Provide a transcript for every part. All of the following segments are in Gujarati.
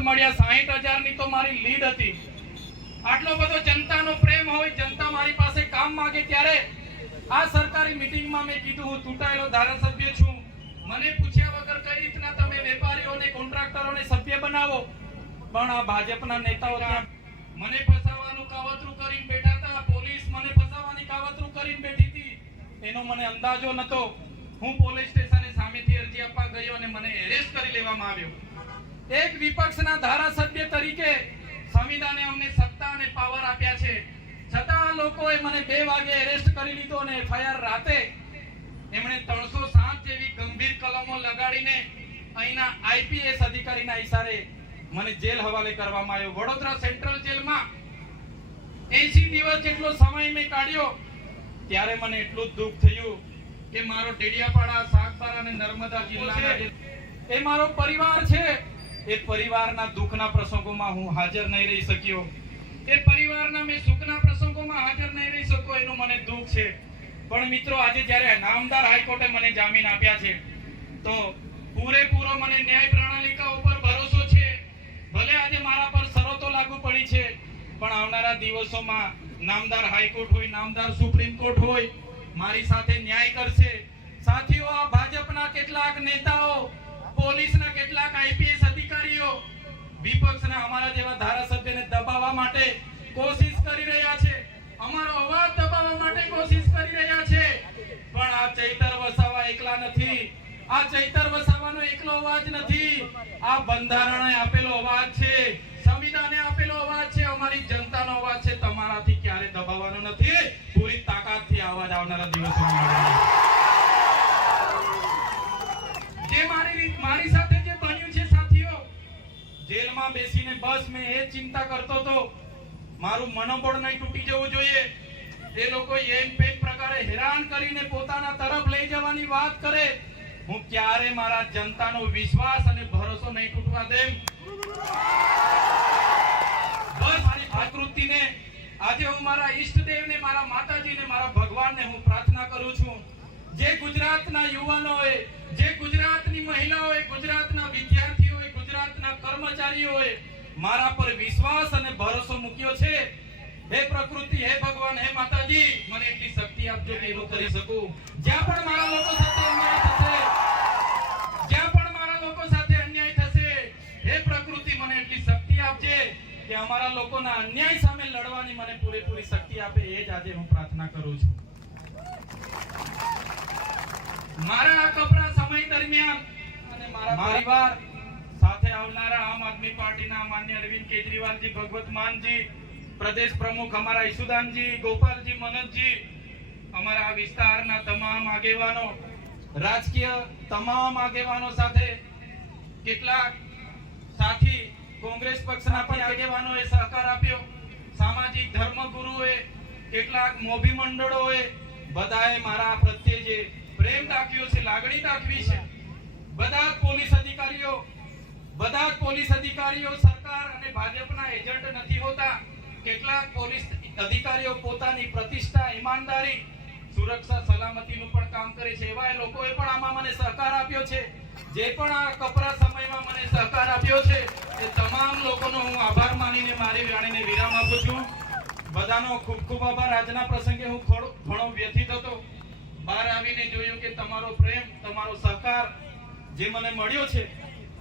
મળ્યા. સાહીઠ હજારની તો મારી લીડ હતી. આટલો બધો જનતાનો પ્રેમ હોય, જનતા મારી પાસે કામ માગે ત્યારે આ સરકારી મીટિંગમાં મેં કીધું, હું ચૂંટાયેલો ધારાસભ્ય છું. મને પૂછ્યા વગર કઈ રીતના તમે વેપારીઓને, કોન્ટ્રાક્ટરોને સભ્ય બનાવો? પણ આ ભાજપના નેતાઓ મને ફસાવાનું કાવતરું કરીને બેઠા હતા. પોલીસ મને ફસાવાની કાવતરું કરીને બેઠી હતી. એનો મને અંદાજો નતો. હું પોલીસ સ્ટેશને સામેથી અરજી આપવા ગયો અને મને એરેસ્ટ કરી લેવામાં આવ્યો. એક વિપક્ષના ધારાસભ્ય તરીકે સંવિધાને અમને સત્તા અને પાવર આપ્યા છે. છતાં લોકોએ મને બે વાગે એરેસ્ટ કરી લીધો અને એફઆઈઆર રાતે એમણે 307 જેવી ગંભીર કલમો લગાડીને અહીંના આઈપીએસ અધિકારીના ઇશારે મને જેલ હવાલે કરવામાં આવ્યો. વડોદરા સેન્ટ્રલ જેલમાં એસી દિવસ જેટલો સમય મેં કાઢ્યો ત્યારે મને એટલું જ દુઃખ થયું કે મારો ડેડિયાપાડા સાગબારા અને નર્મદા જિલ્લા એ મારો પરિવાર છે. એ પરિવારના દુઃખના પ્રસંગોમાં હું હાજર નહીં રહી શક્યો. એ પરિવારના મેં સુખના પ્રસંગોમાં હાજર નહીં રહી શકો એનું મને દુઃખ છે. પણ મિત્રો, આજે જ્યારે નામદાર હાઈકોર્ટે મને જામીન આપ્યા છે, તો પૂરેપૂરો મને ન્યાય પ્રણાલિકા ઉપર ભરોસો છે. ભલે આજે મારા પર શરતો લાગુ પડી છે, પણ આવનારા દિવસોમાં નામદાર હાઈકોર્ટ હોય, નામદાર સુપ્રીમ કોર્ટ હોય, મારી સાથે ન્યાય કરશે. સાથીઓ, આ ભાજપના કેટલાક નેતાઓ, પોલીસના કેટલાક આઈપીએસ વિપક્ષના અમારા જેવા ધારાસભ્યને દબાવવા માટે કોશિશ કરી રહ્યા છે. અમારો અવાજ દબાવવા માટે કોશિશ કરી રહ્યા છે. પણ આ ચૈતર વસાવા એકલા નથી. આ ચૈતર વસાવાનો એકલો અવાજ નથી. આ બંધારણે આપેલો અવાજ છે. સંવિધાને આપેલો અવાજ છે. અમારી જનતાનો અવાજ છે. તમારાથી ક્યારે દબાવવાનો નથી. પૂરી તાકાતથી અવાજ આવનારા દિવસોમાં જેલમાં બેસીને બસ મેં એ ચિંતા કરતો હતો. મારું મનોબળ નહીં તૂટી જવું જોઈએ. એ લોકો એમ પેમ પ્રકારે હેરાન કરીને પોતાના તરફ લઈ જવાની વાત કરે. હું ક્યારે મારા જનતાનો વિશ્વાસ અને ભરોસો નહીં તૂટવા દેમ? બસ મારી આકૃતિને આજે હું મારા ઈષ્ટદેવને, મારા માતાજીને, મારા ભગવાનને હું પ્રાર્થના કરું છું. જે ગુજરાતના યુવાનોએ, જે ગુજરાતની મહિલાઓએ ગુજરાતના વિદ્યાર્થીઓએ ગુજરાતના કર્મચારીઓએ મારા પર વિશ્વાસ અને ભરોસો મૂક્યો છે. હે પ્રકૃતિ, હે ભગવાન, હે માતાજી, મને એટલી શક્તિ આપજો કે એવું કરી શકું. જ્યાં પણ મારા લોકો સાથે અન્યાય થશે, જ્યાં પણ મારા લોકો સાથે અન્યાય થશે, હે પ્રકૃતિ, મને એટલી શક્તિ આપજે કે અમારા લોકોના અન્યાય સામે લડવાની મને પૂરેપૂરી શક્તિ આપે, એ જ આજે હું પ્રાર્થના કરું છું. મારા આ કપરા સમય દરમિયાન અને મારા પરિવાર કોંગ્રેસ પક્ષના પણ આગેવાનોએ સહકાર આપ્યો. સામાજિક ધર્મગુરુઓએ, કેટલાક મોભી મંડળોએ બધાએ મારા પ્રત્યે જે પ્રેમ દાખ્યો છે, લાગણી દાખવી છે, બધા પોલીસ અધિકારીઓ પોલીસ અધિકારીઓ, સરકાર અને ભાજપના એજન્ટ નથી હોતા. કેટલાક પોલીસ અધિકારીઓ પોતાની પ્રતિષ્ઠા, ઈમાનદારી, સુરક્ષા, સલામતીનું પણ કામ કરે છે. એવા લોકોએ પણ આમાં મને સહકાર આપ્યો છે. જે પણ આ કપરા સમયમાં મને સહકાર આપ્યો છે, એ તમામ લોકોનો હું આભાર માનીને મારી વાણીને વિરામ આપું છું. બધાનો ખૂબ ખૂબ આભાર. આજના પ્રસંગે હું થોડો ઘણો વ્યથિત હતો. બહાર આવીને જોયું કે તમારો પ્રેમ, તમારો સહકાર જે મને મળ્યો છે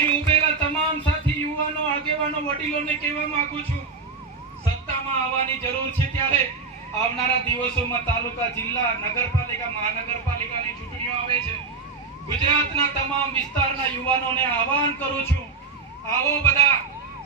તમે ઉભેલા તમામ સાથી, યુવાનો, આગેવાનો, વડીલોને કહેવા માંગુ છું. સત્તામાં આવવાની જરૂર છે ત્યારે આવનારા દિવસોમાં તાલુકા, જિલ્લા, નગરપાલિકા, મહાનગરપાલિકાની ચૂંટણીઓ આવે છે. ગુજરાતના તમામ વિસ્તારના યુવાનોને આહવાન કરું છું. આવો બધા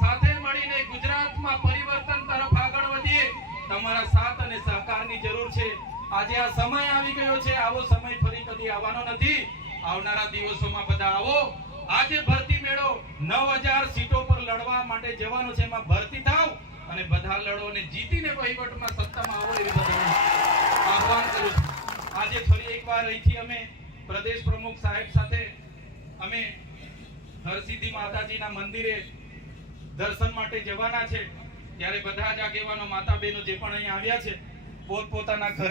સાથે મળીને ગુજરાતમાં પરિવર્તન તરફ આગળ વધીએ. તમારા સાથ અને સહકારની જરૂર છે. આજે આ સમય આવી ગયો છે. આવો સમય ફરી કદી આવવાનો નથી. આવનારા દિવસોમાં બધા આવો. આજે ભરતી મેળો નવ સીટો પર લડવા માટે જવાનો છે. એમાં ભરતી થાવ અને બધા લડો અને જીતીને વહીવટમાં સત્તામાં આવો એવી બધાને આહવાન કરું છું. આજે ફરી એકવાર અહીંથી અમે પ્રદેશ પ્રમુખ સાહેબ સાથે અમે હરસિદ્ધિ માતાજીના મંદિરે દર્શન માટે જવાના છે. ત્યારે બધા જ આગેવાનો માતા બહેનો જે પણ અહીં આવ્યા છે, પોતપોતાના ઘર